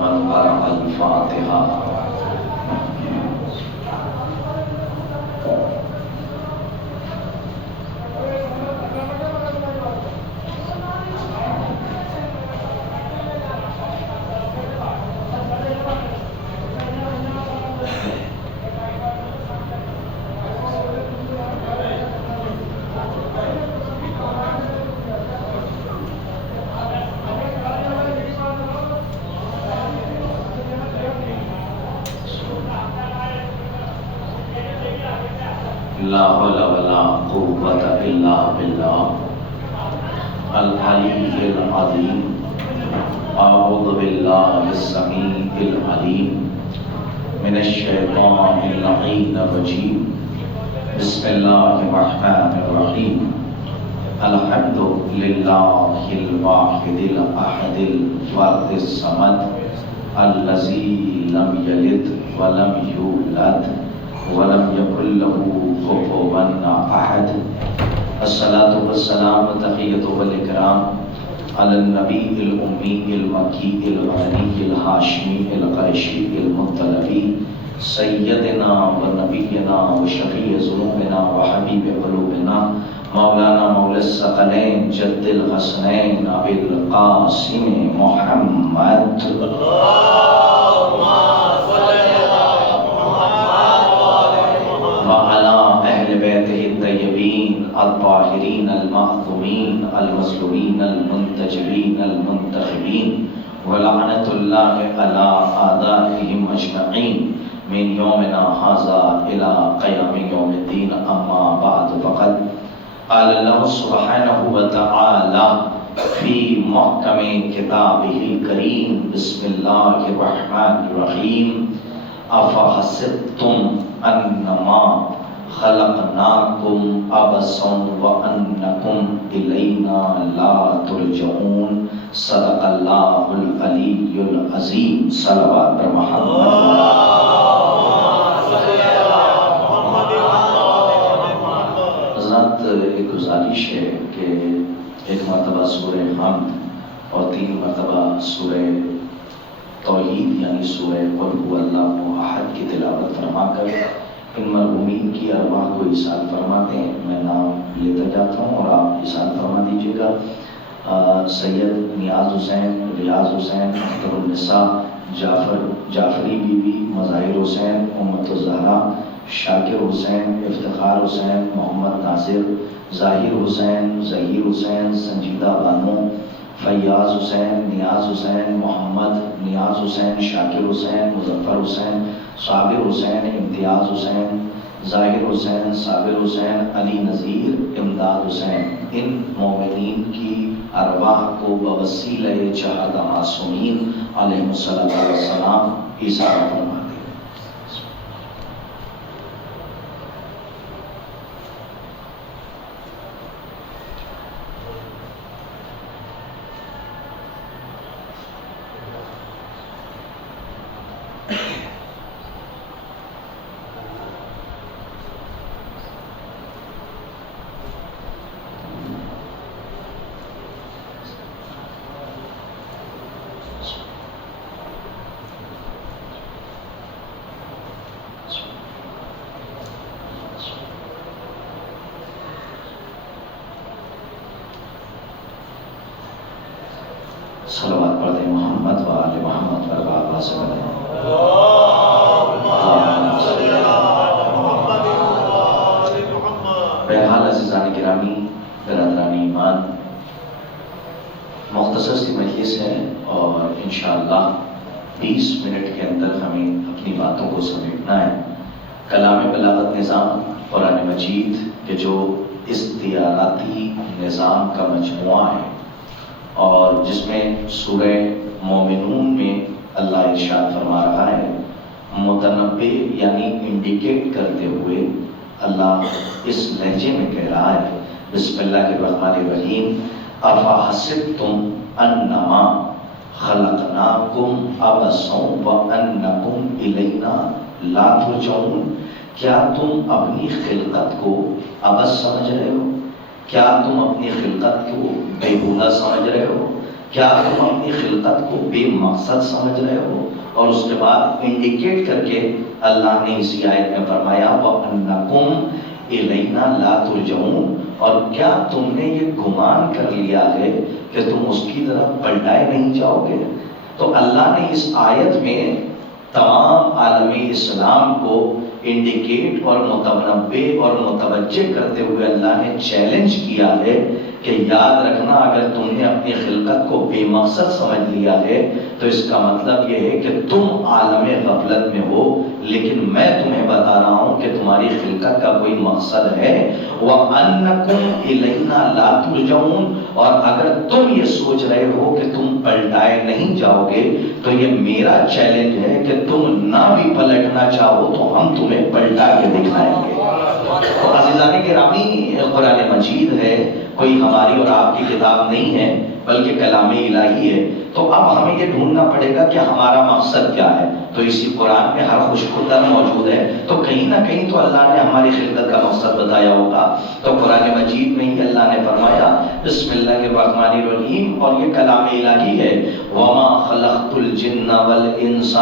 من قرأ الفاتحة. لا حول ولا قوة إلا بالله العلي العظيم. أعوذ بالله السميع العليم من الشيطان اللعين الرجيم. بسم الله الرحمن الرحيم. الحمد لله الواحد الأحد الفرد الصمد الذي لم يلد ولم يولد ولم يكن له كفوا أحد. الصلاة والسلام تحية والإكرام على النبي الأمي المكي الغني الهاشمي القرشي المطلبي سيدنا ونبينا وشفيع ذنوبنا وحبيب قلوبنا مولانا مولى الثقلين جد الحسنين أبي القاسم محمد وعلى أهل بيته الطيبين الطاهرين المعصومين المظلومين المنتجبين المنتخبين ولعنة الله على أعدائهم أجمعين من يومنا هذا إلى قيام يوم الدين. أما بعد فقد قال الله سبحانه وتعالى في محكم كتابه الكريم بسم الله الرحمن الرحيم. أفحسبتم أنما خلقناكم عبثا وأنكم إلينا لا ترجعون. صدق الله العلي العظيم. صلوات حضرت ایک گزارش ہے کہ ایک مرتبہ سورہ حمد اور 3 مرتبہ سورہ توحید یعنی سورہ قل هو اللہ احد کی تلاوت فرما کر ان مرحومین کی ارواح کو ایصال فرماتے ہیں. میں نام لیتا جاتا ہوں اور آپ ایصال فرما دیجیے گا. سید نیاز حسین، ریاض حسین، اختر النساء، جعفری بی بی، مظاہر حسین، امت الزہرا، شاکر حسین، افتخار حسین، محمد ناصر، ظاہر حسین، ظہیر حسین، سنجیدہ بانو، فیاض حسین، نیاز حسین، محمد نیاز حسین، شاکر حسین، مظفر حسین، صابر حسین، امتیاز حسین، ظاہر حسین، صابر حسین، علی نذیر، امداد حسین. ان مومنین کی ارواح کو بوسیلہ 4 معصومین علیہم السلام ایثار فرما دیں. صلوات پڑھتے محمد و آل محمد و آبا سے بلائیں. بہرحال عزیزان گرامی، برادران ایمان، مختصر سی مجلس ہے اور انشاءاللہ 20 منٹ کے اندر ہمیں اپنی باتوں کو سمیٹنا ہے. کلام بلاغت نظام قرآن مجید کے جو استعاراتی نظام کا مجموعہ ہے اور جس میں سورہ مومنون میں اللہ ارشاد فرما رہا ہے، متنبع یعنی انڈیکیٹ کرتے ہوئے اللہ اس لہجے میں کہہ رہا ہے بسم اللہ الرحمن الرحیم. افحسبتم انما خلقناکم عبثا وانکم الینا لا ترجعون. کیا تم اپنی خلقت کو عبث سمجھ رہے ہو؟ کیا تم اپنی خلقت کو بیہودہ سمجھ رہے ہو؟ کیا تم اپنی خلقت کو بے مقصد سمجھ رہے ہو؟ اور اس کے بعد انڈیکیٹ کر کے اللہ نے اسی آیت میں فرمایا وَأَنَّكُمْ إِلَيْنَا لَا تُرْجَعُونَ، اور کیا تم نے یہ گمان کر لیا ہے کہ تم اس کی طرف پلٹائے نہیں جاؤ گے؟ تو اللہ نے اس آیت میں تمام عالم اسلام کو انڈیکیٹ اور متنبع اور متوجہ کرتے ہوئے اللہ نے چیلنج کیا ہے کہ یاد رکھنا، اگر تم نے اپنی خلقت کو بے مقصد سمجھ لیا ہے تو اس کا مطلب یہ ہے کہ تم عالم غفلت میں ہو، لیکن میں تمہیں بتا رہا ہوں کہ تمہاری خلقت کا کوئی مقصد ہے۔ وَأَنَّكُمْ إِلَيْنَا لَا تُرْجَعُونَ، اور اگر تم یہ سوچ رہے ہو کہ تم پلٹائے نہیں جاؤ گے تو یہ میرا چیلنج ہے کہ تم نہ بھی پلٹنا چاہو تو ہم تمہیں پلٹا کے دکھائیں گے۔ تو عزیزان گرامی، قرآن مجید ہے، کوئی ہماری اور آپ کی کتاب نہیں ہے بلکہ کلام الہی ہے۔ تو اب ہمیں یہ ڈھونڈنا پڑے گا کہ ہمارا مقصد کیا ہے۔ تو اسی قرآن میں ہر خوشخبر موجود ہے، تو کہیں نہ کہیں تو اللہ نے ہماری خلقت کا مقصد بتایا ہوگا۔ تو قرآن مجید میں ہی اللہ نے فرمایا بسم اللہ الرحمن الرحیم، اور یہ کلام الہی ہے، وَمَا خَلَقْتُ الْجِنَّ وَالْإِنسَ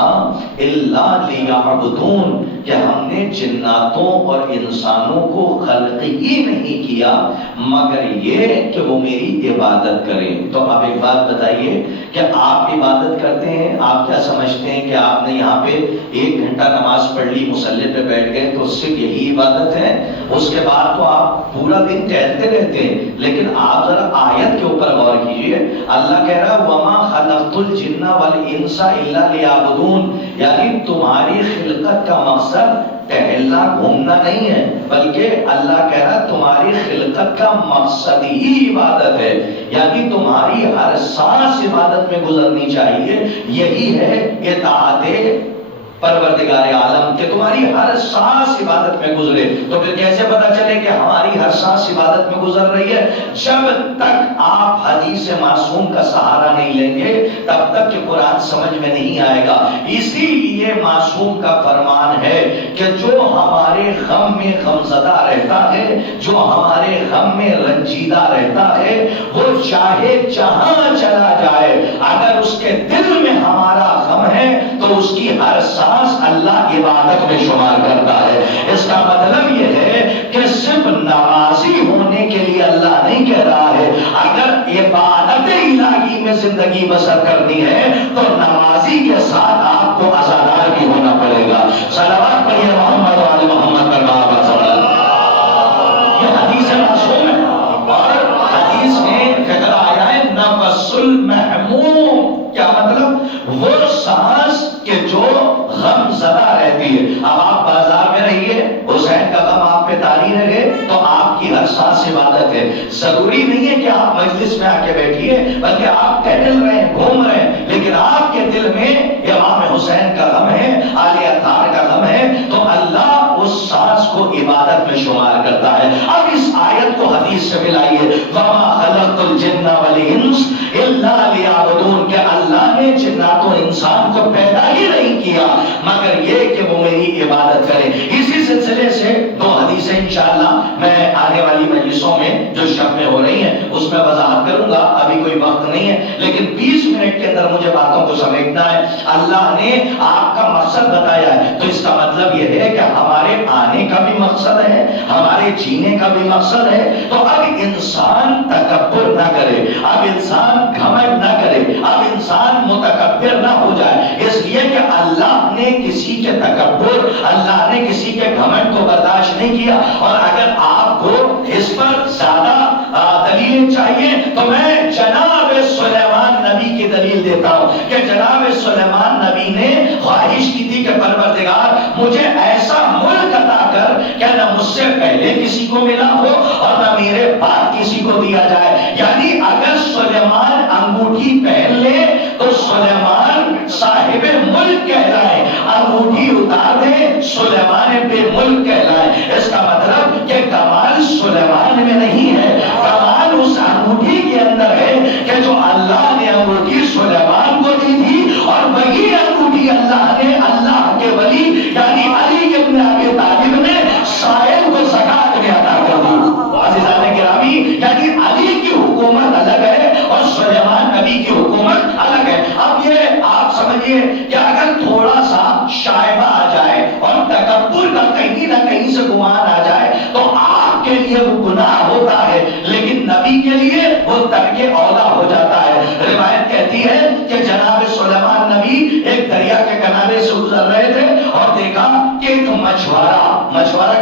إِلَّا لِيَعْبُدُونَ، کہ ہم نے جناتوں اور انسانوں کو خلق ہی نہیں کیا مگر یہ کہ وہ میری عبادت کریں۔ تو اب ایک بات بتائیے کہ آپ عبادت کرتے ہیں، آپ کیا سمجھتے ہیں کہ آپ نے یہاں پہ 1 گھنٹہ نماز پڑھ لی، مصلی پہ بیٹھ گئے تو صرف یہی عبادت ہے؟ اس کے بعد تو آپ پورا دن ٹہلتے رہتے ہیں۔ لیکن آپ ذرا آیت کے اوپر غور کیجئے، اللہ کہہ رہا وَمَا خَلَقْتُ الْجِنَّ وَالْإِنسَ إِلَّا لِيَعْبُدُونَ، یعنی تمہاری خلقت کا مقصد ٹہلنا گھومنا نہیں ہے، بلکہ اللہ کہہ رہا تمہاری خلقت کا مقصد ہی عبادت ہے، یعنی تمہاری ہر سانس عبادت میں گزرنی چاہیے۔ یہی ہے اطاعت پروردگار عالم کہ تمہاری ہر سانس عبادت میں گزرے۔ تو پھر کیسے پتا چلے کہ ہماری ہر سانس عبادت میں گزر رہی ہے؟ جب تک آپ حدیث معصوم کا سہارا نہیں لیں گے تب تک کہ قرآن سمجھ میں نہیں آئے گا۔ اسی لیے معصوم کا فرمان ہے کہ جو ہمارے غم میں غمزدہ رہتا ہے، جو ہمارے غم میں رنجیدہ رہتا ہے، وہ چاہے جہاں چلا جائے، اگر اس کے دل میں ہمارا غم ہے تو اس کی ہر سانس اللہ عبادت میں شمار کرتا ہے۔ اس کا مطلب یہ ہے کہ صرف نمازی ہونے کے لیے اللہ نہیں کہہ رہا ہے، اگر عبادت الہی میں زندگی بسر کرنی ہے تو نمازی کے ساتھ آپ کو عزادار بھی ہونا پڑے گا۔ صلوات پڑھیے محمد وعلی محمد پر بابا صلی اللہ۔ یہ حدیث معصوم ہے، اور حدیث میں فکر آیا ہے نفس المحموم، کیا مطلب؟ وہ سانس کہ جو غم زدہ رہتی ہے۔ اب آپ بازار میں رہیے، حسین کا غم آپ پہ طاری رہے تو آپ کی ہر سانس عبادت ہے۔ ضروری نہیں ہے کہ آپ مجلس میں آ کے بیٹھیے، بلکہ آپ ٹہل رہے ہیں، گھوم رہے ہیں، لیکن آپ کے دل میں امام حسین کا غم ہے، آل اطہار کا غم ہے، تو اللہ اس سانس کو عبادت میں شمار کرتا ہے۔ اب اس آیت کو حدیث سے ملائیے، وَمَا خَلَقْتُ الْجِنَّ وَالْإِنسَ إِلَّا لِيَعْبُدُونَ، کہ اللہ نے جنات و انسان کو پیدا ہی نہیں کیا مگر یہ کہ وہ میری عبادت کریں۔ اسی سلسلے سے 2 حدیثیں انشاءاللہ میں آنے والی مجلسوں میں جو شب میں ہو رہی ہیں اس میں وضاحت کروں گا، ابھی کوئی وقت نہیں ہے، لیکن 20 منٹ کے اندر مجھے باتوں کو سمیٹنا ہے۔ اللہ نے آپ کا مقصد بتایا ہے تو اس کا مطلب یہ ہے کہ ہمارے آنے کا بھی مقصد ہے، ہمارے جینے کا بھی مقصد ہے۔ تو اب انسان تکبر نہ کرے، اب انسان گھمنڈ نہ کرے، اب انسان متکبر نہ ہو جائے، اس لیے کہ اللہ نے کسی کے تکبر، اللہ نے کسی کے گھمنڈ کو برداشت نہیں کیا۔ اور اگر آپ کو اس پر زیادہ دلیلیں چاہیے تو میں جناب سلیمان نبی کی دلیل دیتا ہوں کہ جناب سلیمان نبی نے خواہش کی تھی کہ پروردگار مجھے ایسا ملک عطا کر کہ نہ مجھ سے پہلے کسی کو ملا ہو اور نہ میرے بعد کسی کو دیا جائے۔ یعنی اگر سلیمان انگوٹھی پہن لے تو سلیمان صاحب ملک کہلائے، انگوٹھی اتار دے سلیمان بے ملک کہلائے۔ اس کا مطلب کہ کمال سلیمان میں نہیں ہے، کمال اس انگوٹھی کے اندر ہے کہ جو اللہ نے انگوٹھی سلیمان کو دی تھی، اور وہی انگوٹھی اللہ نے اللہ کے ولی یعنی علی ابن ابی طالب نے سائل کو زکات میں عطا کر دی۔ عزیزان گرامی، یعنی علی کی حکومت الگ ہے اور سلیمان نبی کی حکومت سمجھیے کہ اگر تھوڑا سا شائبہ آ جائے اور تکبر کا کہیں نہ کہیں سے گمان آ جائے تو آپ کے لیے وہ گناہ ہوتا ہے، لیکن نبی کے لیے وہ ترک اولا ہو جاتا ہے۔ روایت کہتی ہے کہ جناب سلیمان نبی ایک دریا کے کنارے سے گزر رہے تھے اور دیکھا کہ ایک مچھوارا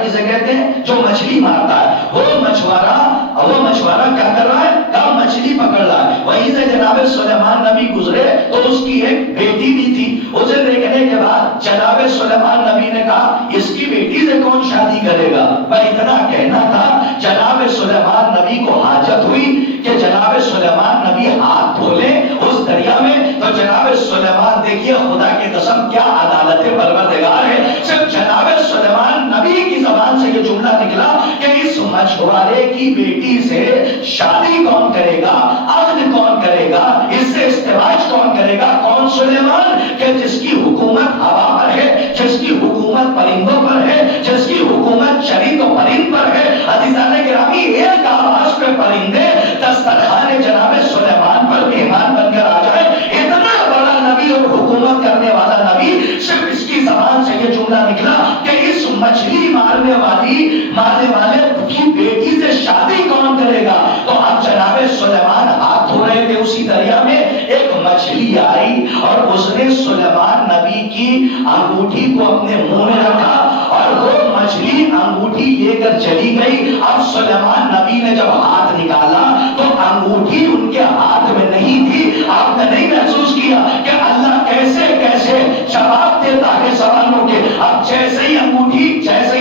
کسے کہتے ہیں؟ جو مچھلی مارتا ہے، وہ مچھوارا کیا کر رہا ہے؟ کہا مچھلی پکڑ رہا ہے۔ وہیں سے جناب سلیمان نبی گزرے تو اس کی ایک بیٹی بھی تھی۔ اسے دیکھنے کے بعد جناب سلیمان نبی نے کہا اس کی بیٹی سے کون شادی کرے گا؟ پر اتنا کہنا تھا، جناب سلیمان نبی کو حاجت ہوئی کہ جناب سلیمان نبی ہاتھ دھولے اس دریا میں، تو جناب سلیمان دیکھیے خدا کی قسم کیا عدالت پروردگار ہے، صرف جناب سلیمان نبی کی زبان سے یہ جملہ نکلا کہ اس مچھوارے کی بیٹی سے شادی کون کرے گا، عقد کون کرے گا، اس سے استواج کون کرے گا؟ کون؟ سلیمان، کہ جس کی حکومت ہوا پر ہے، جس کی حکومت پرندوں پر ہے، جس کی حکومت چرند و پرند پر ہے۔ عزیزان گرامی، ایک آواز پہ پرندے دسترخوان جناب سلیمان پر مہمان بن کر آ جائے، اتنا بڑا نبی اور حکومت کرنے والا نبی، صرف اس کی زبان سے یہ جملہ نکلا کہ اس مچھلی مارنے والے کی بیٹی سے شادی کون کرے گا؟ تو اب جناب سلیمان ہاتھ دھو رہے تھے اسی دریا میں، ایک مچھلی آئی اور اس نے سلیمان نبی کی انگوٹھی کو اپنے منہ میں رکھا اور وہ مچھلی انگوٹھی لے کر چلی گئی۔ اب سلیمان نبی نے جب ہاتھ نکالا تو انگوٹھی ان کے ہاتھ میں نہیں تھی۔ آپ نے نہیں محسوس کیا کہ اللہ کیسے کیسے جواب دیتا ہے سوالوں کے؟ اب جیسے ہی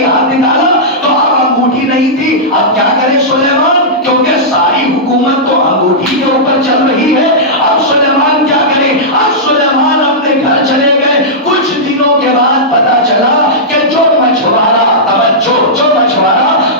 ہاتھ نکالا تو اب انگوٹھی نہیں تھی۔ اب کیا کرے سلیمان؟ کیونکہ ساری حکومت تو انگوٹھی کے اوپر چل رہی ہے۔ اب سلیمان کیا کرے؟ اب سلیمان اپنے گھر چلے گئے۔ کچھ دنوں کے بعد پتا چلا کہ جو مچھوارا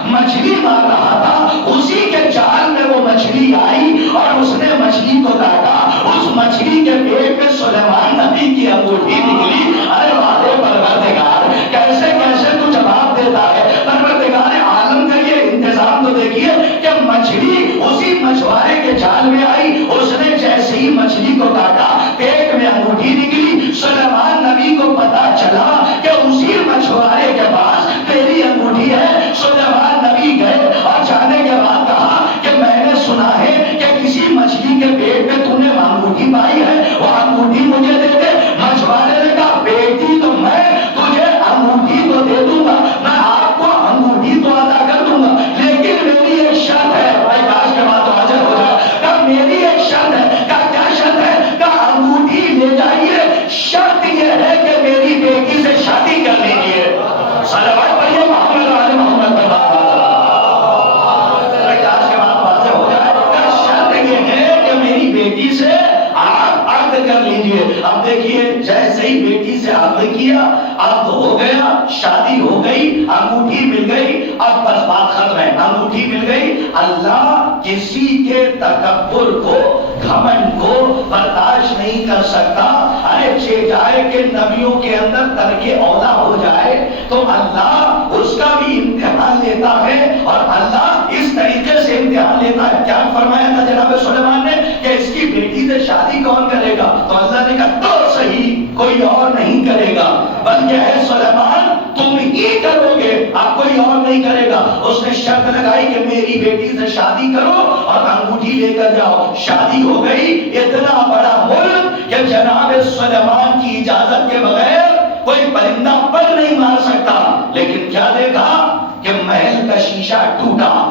مچھلی مار رہا تھا، اسی کے جال میں وہ مچھلی آئی اور اس نے مچھلی کو کاٹا۔ اس مچھلی کے پیٹ میں سلیمان نبی کی انگوٹھی نکلی۔ ارے والے پروردگار، کیسے کیسے تو جواب دیتا ہے؟ پروردگار عالم کا یہ انتظام تو دیکھیے کہ مچھلی اسی مچھوارے کے جال میں آئی، اس نے جیسے ہی مچھلی کو کاٹا پیٹ میں انگوٹھی نکلی۔ سلیمان نبی کو پتا چلا کہ اسی مچھوارے کے پاس میری انگوٹھی ہے۔ سلیمان نبی گئے اور جانے کے بعد کہا کہ میں نے سنا ہے کہ کسی مچھلی کے پیٹ میں تو نے انگوٹھی پائی ہے، وہ انگوٹھی مجھے دے دے۔ مچھوارے نے کہا بیٹی تو میں تجھے انگوٹھی تو دے دوں گا، میں آپ کو انگوٹھی تو عطا کر دوں گا، لیکن میری ایک شرط ہے۔ بھائی آج کے بعد حاضر ہو جائے کہ میری ایک شرط ہے۔ کیا شرط ہے؟ کہ انگوٹھی لے جائیے، شرط یہ ہے کہ میری بیٹی سے شادی کر لیجیے۔ صلوات پڑھیے محمد علی محمد بیٹی سے عقد کر لیجئے۔ اب دیکھیے جیسے ہی بیٹی سے عقد کیا، عقد ہو گیا، شادی ہو گئی، انگوٹھی مل گئی۔ اب بس بات ختم ہے، انگوٹھی مل گئی۔ اللہ کسی کے تکبر کو، گھمنڈ کو برداشت نہیں کر سکتا۔ ارے جائے کہ نبیوں کے اندر ترک اولا ہو جائے تو اللہ اس کا بھی امتحان لیتا ہے، اور اللہ اس طریقے سے امتحان لیتا ہے۔ کیا فرمایا تھا جناب سلیمان نے کہ اس کی بیٹی سے شادی کون کرے گا؟ تو اللہ نے کہا تو صحیح، کوئی اور نہیں کرے گا، بلکہ ہے سلیمان تم ہی کرو گے، اب کوئی اور نہیں کرے گا۔ اس نے شرط لگائی کہ میری بیٹی سے شادی کرو اور انگوٹھی لے کر جاؤ۔ شادی ہو گئی۔ اتنا بڑا ملک کہ جناب سلیمان کی اجازت کے بغیر کوئی پرندہ پر نہیں مار سکتا، لیکن کیا دیکھا کہ محل کا شیشہ ٹوٹا،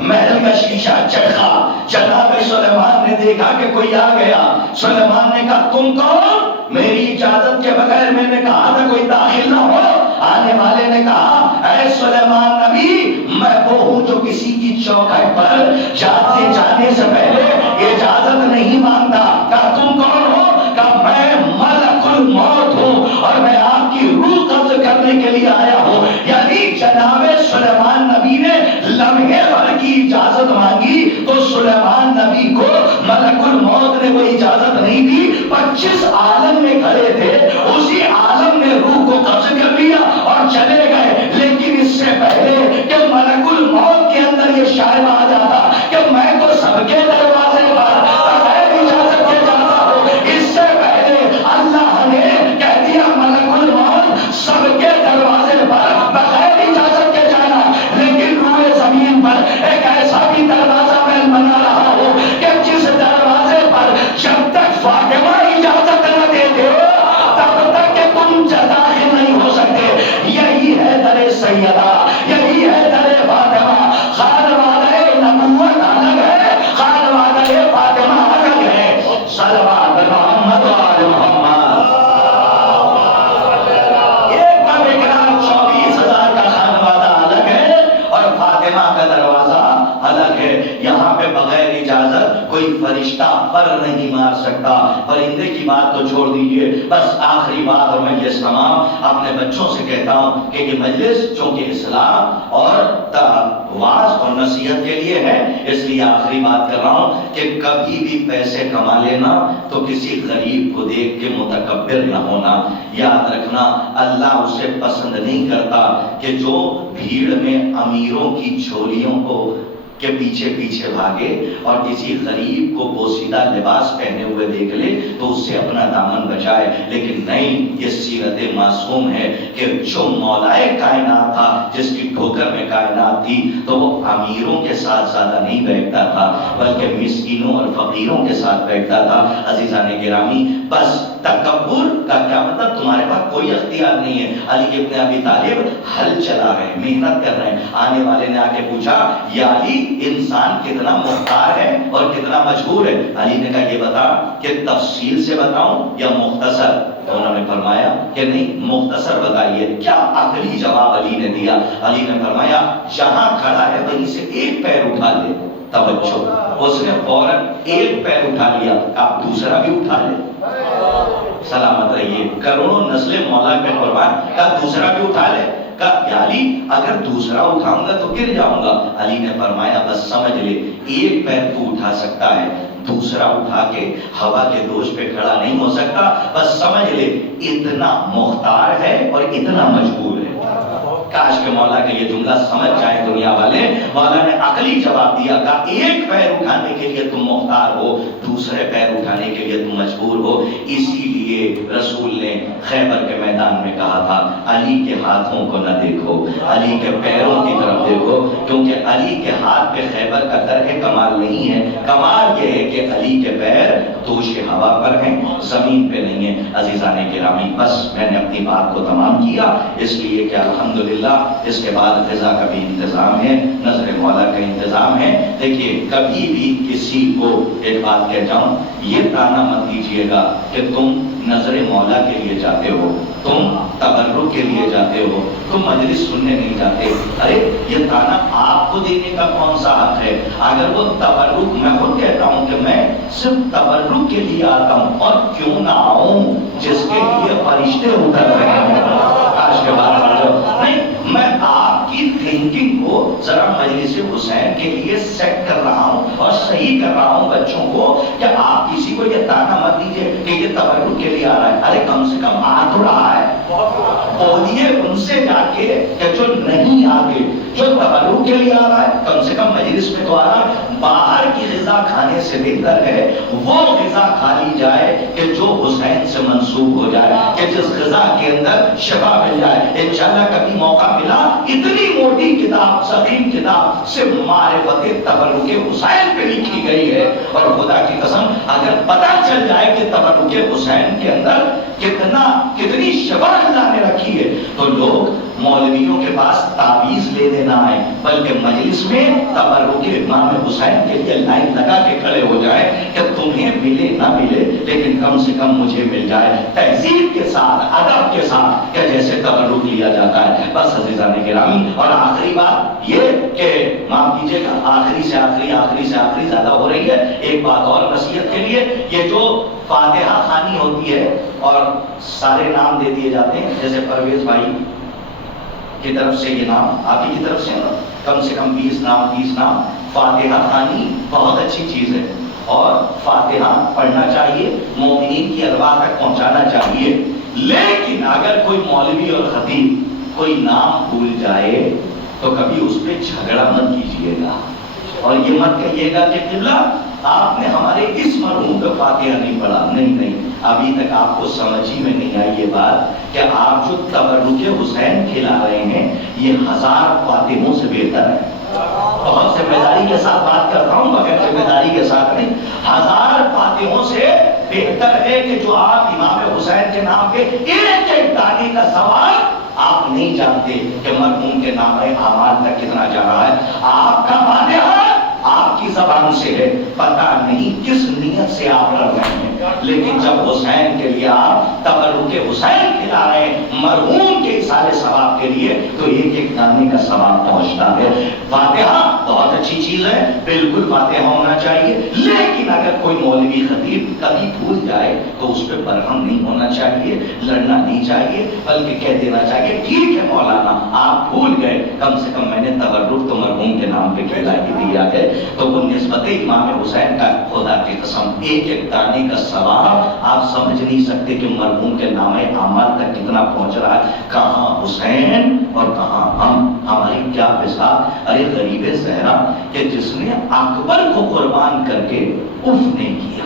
محل کا شیشہ چڑھا۔ جناب سلیمان نے دیکھا کہ کوئی آ گیا۔ سلیمان نے کہا تم کون؟ میری اجازت کے بغیر میں نے کہا تھا کوئی داخل نہ ہو۔ آنے والے نے کہا اے سلیمان نبی، میں وہ ہوں جو کسی کی چوکھٹ پر جانے سے پہلے اجازت نہیں مانگتا۔ کہا تم کون ہو؟ کہا میں ملک الموت ہوں اور میں آپ کی روح قبض کرنے کے لیے آیا ہوں۔ یعنی جناب سلیمان نبی نے لمحے بھر کی اجازت مانگی تو سلیمان نبی کو ملک الموت نے وہ اجازت نہیں دی۔ 25 عالم میں کھڑے تھے، اسی عالم نے روح کو قبض کر لیا اور چلے گئے۔ لیکن اس سے پہلے کہ ملک الموت کے اندر یہ شائبہ آ جاتا کہ میں تو سب کے دروازے پر بغیر اجازت کے جاتا ہوں، اس سے پہلے اللہ گزار سکتا. پرندے کی بات تو چھوڑ دیجیے. بس آخری بات, اور میں یہ تمام اپنے بچوں سے کہتا ہوں کہ یہ مجلس چونکہ اسلام اور واعظ اور نصیحت کے لیے ہے, اس لیے آخری بات کر رہا ہوں کہ کبھی بھی پیسے کما لینا تو کسی غریب کو دیکھ کے متکبر نہ ہونا. یاد رکھنا اللہ اسے پسند نہیں کرتا کہ جو بھیڑ میں امیروں کی جھولیوں کو کے پیچھے پیچھے بھاگے اور کسی غریب کو بوسیدہ لباس پہنے ہوئے دیکھ لے تو اس سے اپنا دامن بچائے. لیکن نہیں, یہ سیرت معصوم ہے کہ جو مولائے کائنات تھا, جس کی ٹھوکر میں کائنات تھی, تو وہ امیروں کے ساتھ زیادہ نہیں بیٹھتا تھا بلکہ مسکینوں اور فقیروں کے ساتھ بیٹھتا تھا. عزیزان گرامی, بس تکبر کا کیا مطلب؟ تمہارے پاس کوئی اختیار نہیں ہے. علی ابن ابی طالب ہل چلا رہے ہیں, محنت کر رہے ہیں. آنے والے نے آ کے پوچھا, یا علی انسان کتنا محتاج ہے اور کتنا مجبور ہے؟ علی نے کہا, یہ بتا کہ تفصیل سے بتاؤں یا مختصر؟ انہوں نے فرمایا کہ نہیں, مختصر بتائیے. کیا عقلی جواب علی نے دیا؟ علی نے فرمایا, جہاں کھڑا ہے وہیں سے ایک پیر اٹھا لے. توجہ, اس نے فوراً ایک پیر اٹھا لیا, آپ دوسرا بھی اٹھا لے. سلامت رہیے, کروڑوں نسلیں مولا پہ قربان. کہا دوسرا بھی اٹھا لے. کہا یا علی اگر دوسرا اٹھاؤں گا تو گر جاؤں گا. علی نے فرمایا, بس سمجھ لے, ایک پیر تو اٹھا سکتا ہے, دوسرا اٹھا کے ہوا کے دوش پہ کھڑا نہیں ہو سکتا. بس سمجھ لے, اتنا مختار ہے اور اتنا مجبور ہے. کاش کہ مولا کے یہ جملہ سمجھ جائے دنیا والے. مولا نے عقلی جواب دیا, کہا ایک پیر اٹھانے کے لیے تم مختار ہو, دوسرے پیر اٹھانے کے لیے تم مجبور ہو. اسی لیے رسول نے خیبر کے میدان میں کہا تھا, علی کے ہاتھوں کو نہ دیکھو, علی کے پیروں کی طرف دیکھو, کیونکہ علی کے ہاتھ پہ خیبر کا درہ کمال نہیں ہے. کمال یہ ہے کہ علی کے پیر دوش ہوا پر ہیں, زمین پہ نہیں ہیں. عزیزان گرامی, بس میں نے اپنی بات کو تمام کیا, اس لیے کہ الحمدللہ اس کے بعد غذا کا بھی انتظام ہے, نظر مولا کا انتظام ہے. دیکھیے, کبھی بھی کسی کو ایک بات کہہ جاؤں, یہ تانا مت دیجیے گا کہ تم نظر مولا کے لیے جاتے ہو, تم تبرک کے لیے جاتے ہو, تم مجلس سننے نہیں جاتے. ارے یہ تانا آپ کو دینے کا کون سا حق ہے؟ اگر وہ تبرک, میں خود کہتا ہوں کہ میں صرف تبرک کے لیے آتا ہوں, اور کیوں نہ آؤں جس کے لیے فرشتے اتر رہے ہیں. کاش کے بعد نہیں, میں آپ کی تھنکنگ کو ذرا مجلس حسین کے لیے سیٹ کر رہا ہوں اور صحیح کر رہا ہوں بچوں کو, کہ آپ کسی کو یہ تانا مت دیجیے کہ یہ تبرک کے لیے آ رہا ہے. ارے کم سے کم آ تو رہا ہے, بولیے ان سے جا کے کہ جو نہیں آگے, جو تبرک کے لیے آ رہا ہے کم سے کم مجلس میں تو آ رہا ہے. باہر کی غذا کھانے سے بہتر ہے وہ غذا کھا لی جائے کہ جو حسین سے منسوب ہو جائے, کہ جس غذا کے اندر شفا مل جائے. انشاءاللہ کبھی موقع ملا, اتنی موٹی کتاب, سقیم کتاب صرف معرفت تبرک حسین پہ لکھی گئی ہے, اور خدا کی قسم اگر پتہ چل جائے کہ تبرک حسین کے اندر کتنی شفا اللہ نے رکھی ہے, تو لوگ مولویوں کے پاس تعویذ لینے نہ آئے بلکہ مجلس میں تبرک امام حسین کے لیے لائن لگا کے کھڑے ہو جائے کہ تمہیں ملے نہ ملے لیکن کم سے کم مجھے مل جائے, تہذیب کے ساتھ, ادب کے ساتھ, کہ جیسے تبرک لیا جاتا ہے. بس عزیزان گرامی, اور آخری بات یہ کہ معاف کیجیے گا, آخری سے آخری زیادہ ہو رہی ہے. ایک بات اور نصیحت کے لیے, یہ جو فاتحہ خوانی ہوتی ہے اور سارے نام دے دیے جاتے ہیں, جیسے پرویز بھائی کی طرف سے یہ نام, آپ ہی کی طرف سے کم 20 نام 30 نام. فاتحہ خوانی بہت اچھی چیز ہے اور فاتحہ پڑھنا چاہیے, مومنین کی ارواح تک پہنچانا چاہیے. لیکن اگر کوئی مولوی اور خطیب کوئی نام بھول جائے تو کبھی اس پہ جھگڑا مت کیجیے گا, اور یہ مت کہیے گا کہ قبلہ آپ نے ہمارے اس مرحوم کا فاتحہ نہیں پڑھا. نہیں, ابھی تک آپ کو سمجھ ہی میں نہیں آئی یہ بات کہ آپ جو تبرک حسین کھلا رہے ہیں یہ 1000 فاتحوں سے بہتر ہے. بہت ذمہ داری کے ساتھ بات کرتا ہوں, مگر ذمہ داری کے ساتھ نہیں, 1000 فاتحوں سے بہتر ہے کہ جو آپ امام حسین کے نام کے ایک دانے کا سوال آپ نہیں جانتے کہ مرحوم کے نام اعمال تک کتنا جا رہا ہے. آپ کا فاتحہ آپ کی زبان سے ہے, پتہ نہیں کس نیت سے آپ لڑ رہے ہیں, لیکن جب حسین کے لیے آپ تبرک حسین کھلا رہے ہیں, مرحوم کے اصال ثواب کے لیے تو ایک ایک دانے کا ثواب پہنچتا ہے۔ فاتحہ بہت اچھی چیز ہے، بالکل فاتحہ ہونا چاہیے، لیکن اگر کوئی مولوی خطیب کبھی بھول جائے تو اس پہ برہم نہیں ہونا چاہیے، لڑنا نہیں چاہیے، بلکہ کہہ دینا چاہیے ٹھیک ہے مولانا آپ بھول گئے، کم سے کم میں نے تبرک تو مرحوم کے نام پہ کھلا کے دیا ہے۔ تو وہ نسبت امام حسین کا خدا کی قسم ایک ایک دانے کا ثواب آپ سمجھ نہیں سکتے کہ مرحوم کے نام اعمال تک کتنا پہنچ رہا ہے۔ کہاں حسین اور کہاں ہم، ہماری کیا بساط۔ ارے غریب زہرا کہ جس نے اکبر کو قربان کر کے اف نہیں کیا،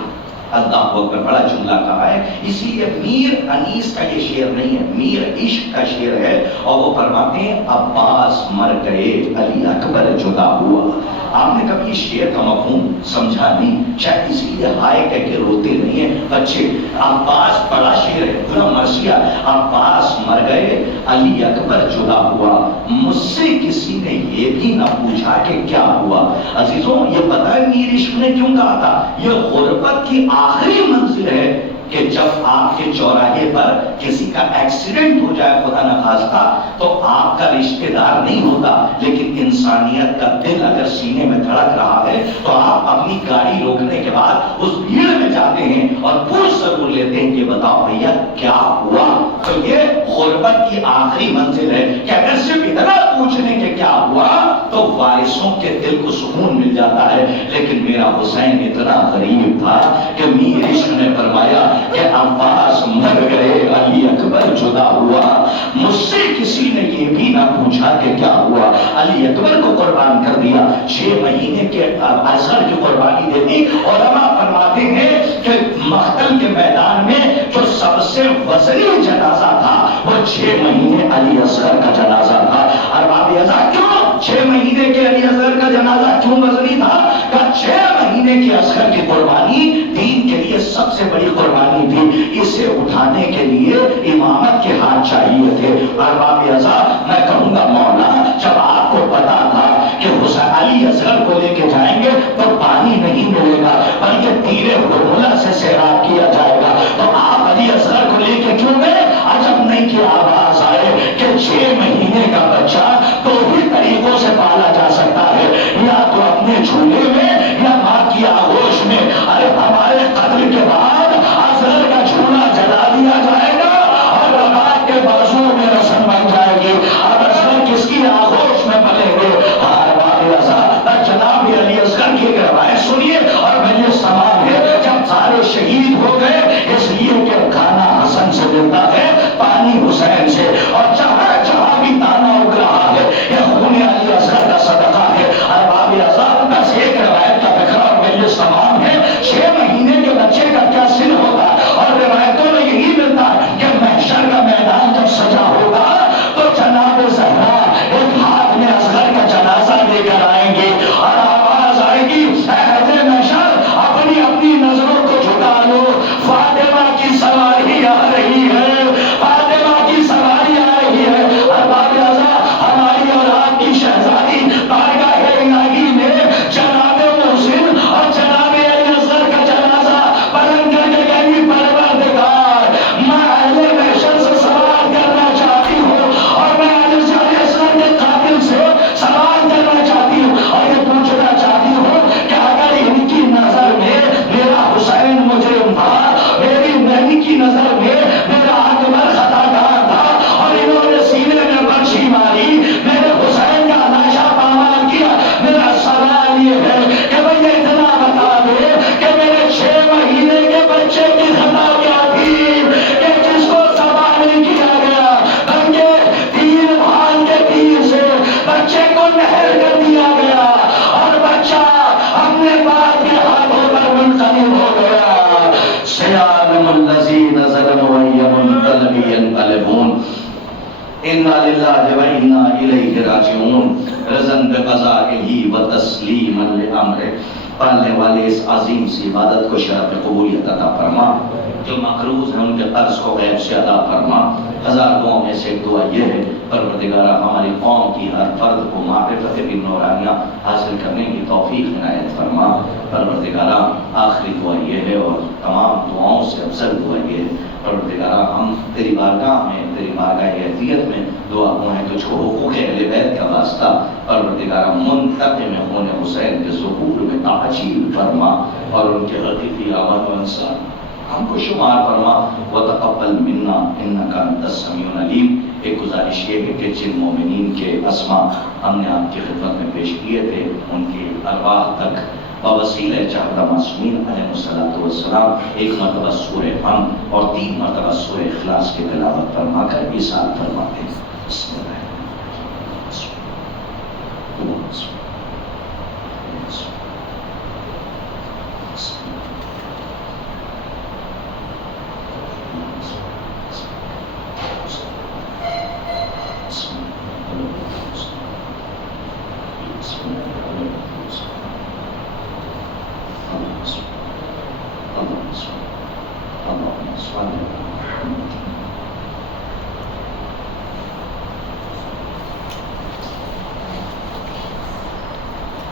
اللہ اکبر، بڑا جملہ کہا ہے۔ اسی لیے میر انیس کا یہ شعر نہیں ہے، میر عشق کا شعر ہے، اور وہ فرماتے ہیں عباس مر گئے علی اکبر جدا ہوا۔ آپ نے کبھی اس شعر کا مفہوم سمجھا نہیں، شاید اسی لیے ہائے کہہ کے روتے نہیں ہیں بچے۔ عباس بڑا شعر ہے، پورا مرثیہ، عباس مر گئے علی اکبر جدا ہوا، مجھ سے کسی نے یہ بھی نہ پوچھا کہ کیا ہوا۔ عزیزوں یہ پتہ ہے میر عشق نے کیوں کہا تھا؟ یہ غربت کی آخری منزل ہے کہ جب آپ کے چوراہے پر کسی کا ایکسیڈنٹ ہو جائے خدا نخواستہ تو آپ کا رشتہ دار نہیں ہوتا، لیکن انسانیت کا دل اگر سینے میں دھڑک رہا ہے تو آپ اپنی گاڑی روکنے کے بعد اس بھیڑ میں جاتے ہیں اور پوچھ ضرور لیتے ہیں کہ بتاؤ بھیا کیا ہوا۔ تو یہ غربت کی آخری منزل ہے کہ اگر صرف اتنا پوچھنے کے کیا ہوا تو وارثوں کے دل کو سکون مل جاتا ہے۔ لیکن میرا حسین اتنا غریب تھا کہ میر عشق نے فرمایا کہ عباس مر گئے علی اکبر جدا ہوا، مجھ سے کسی نے یہ بھی نہ پوچھا کہ کیا ہوا۔ علی اکبر کو قربان کر دیا، 6 مہینے کے اصغر کی قربانی دے دی۔ علماء فرماتے ہیں کہ مقتل کے میدان میں جو سب سے وزنی جنازہ تھا وہ 6 مہینے علی اصغر کا جنازہ تھا۔ ارباب ازا کیوں 6 مہینے کے علی اصغر کا جنازہ کیوں وزنی تھا؟ کہ 6 مہینے کی اصغر کی قربانی دین کے لیے سب سے بڑی قربانی تھی، اسے اٹھانے کے لیے امامت کے ہاتھ چاہیے تھے۔ ارباب ازا میں کہوں گا مولا جب آپ کو پتا تھا کہ حسین علی اصغر کو لے کے جائیں گے تو پانی نہیں ملے گا بلکہ تیرے حرملہ سے سیراب کیا جائے گا، تو آپ علی اصغر کو لے کے کیوں گئے؟ عجب نہیں کہ آواز آئے کہ 6 مہینے کا بچہ 2 ہی طریقوں سے پالا جا سکتا ہے، یا تو اپنے جھولے میں یا ماں کی آغوش میں۔ ارے ہمارے قتل کے بعد اصغر کا جھولا جلا دیا جائے گا اور رباط کے بازو میں رسم بن جائے گی، اب اصغر کس کی آغوش میں پلے گے؟ جناب علی اصغر کی ایک روایت سنیے اور میں یہ سوال ہے جب سارے شہید ہو گئے اس لیے کہ کھانا حسن سے ملتا ہے پانی حسین سے، اور جہاں جہاں بھی تانا اگ رہا ہے یہ خون علی اصغر کا صدقہ ہے۔ ارباب اعظم بس ایک روایت کا تکرار میں یہ تمام ہے، 6 مہینے کے بچے کا کیا سن ہوگا، اور روایتوں میں یہی ملتا ہے کہ محشر کا میدان جب سجا ہوگا تو جناب زہرا ایک ہاتھ میں اصغر کا جنازہ لے کر آئیں گے اور آواز آئے گی اے اہل محشر اپنی اپنی نظروں کو جھکا لو، فاطمہ کی سواری آ رہی ہے، فاطمہ کی سواری آ رہی ہے۔ ارباب اعظم ہماری اولاد کی شہزادی بارگاہ الہی میں جناب محسن اور جناب علی اصغر کا جنازہ بلند کر کے کہیں پروردگار میں اہل محشر سے سوال کرنا چاہتی ہوں اور میں علی اصغر کے قاتل سے سوال کرنا چاہتی ہوں اور یہ پوچھنا چاہتی ہوں کہ اگر ان کی نظر میں میرا حسین مجرم تھا، میری نبی کی نظر میں میرا اکبر خطا کار تھا اور انہوں نے سینے میں برچھی ماری، میرے حسین کا لاشا پامال کیا، میرا سوال یہ ہے کہ بھئی اتنا بتا دے کہ میرے 6 مہینے کے بچے کی خطا کیا تھی کہ جس کو ذبح نہیں کیا گیا بلکہ تیر بھال کے تیر سے بچے کو نہر کر دیا گیا اور بچہ اپنے باپ کے ہاتھوں پر منقلب ہو گیا۔ سیعلم الذین ظلموا أَیَّ مُنقلب ينقلبون۔ انا للہ و انا الیہ راجعون۔ رضاً بقضائہ و تسلیما لامرہ۔ پالنے والے اس عظیم سی عبادت کو شرف قبولیت عطا فرما، جو مقروض ہیں ان کے قرض کو غیب سے ادا فرما۔ 1000 دعاؤں میں سے ایک دعا یہ ہے پروردگارہ ہماری قوم کی ہر فرد کو معرفت بھی نورانیہ حاصل کرنے کی توفیق عنایت فرما۔ پروردگارہ آخری دعا یہ ہے اور تمام دعاؤں سے افضل دعا یہ ہے پروردگارہ ہم تیری بارگاہ میں، تیری بارگاہ عزیت میں دعا گو ہیں تجھ کو حقوق اہل بیت کا واسطہ پروردگار منتقم خون حسین کے ظہور میں تعجیل فرما اور ان کے حقیقی آمد و انصار ہم کو شمار فرما وتقبل منا انک انت السمیع العلیم۔ ایک گزارش یہ ہے کہ جن مومنین کے اسماء ہم نے آپ کی خدمت میں پیش کیے تھے ان کی ارواح تک بوسیلہ چہرہ معصومین علیہ الصلوۃ والسلام ایک مرتبہ سورہ حمد اور 3 مرتبہ سورہ اخلاص کی تلاوت فرما کر ایثار فرماتے ہیں۔ بسم اللہ اللهم صل على محمد